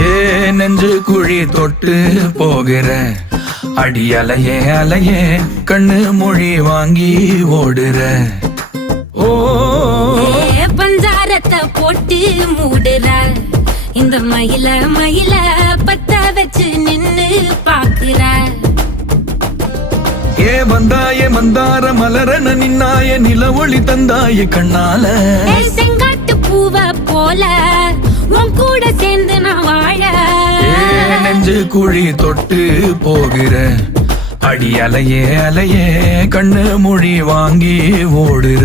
ஏ நெஞ்சு குழி தொட்டு போகிற அடி அலையே அலையே கண்ணு மொழி வாங்கி ஓடுற. ஓ பஞ்சாரத்தை போட்டு மூடுற இந்த மயில மயில பத்த வச்சு நின்னு பாக்குற. ஏ வந்தாய மந்தார மலரன நின்னாய நில ஒளி தந்தாய கண்ணால. செங்காட்டு பூவ போல உன் கூட சேர்ந்து நான் வாழ. நெஞ்சு குழி தொட்டு போகிற அடி அலையே அலையே கண்ணு மொழி வாங்கி ஓடுற.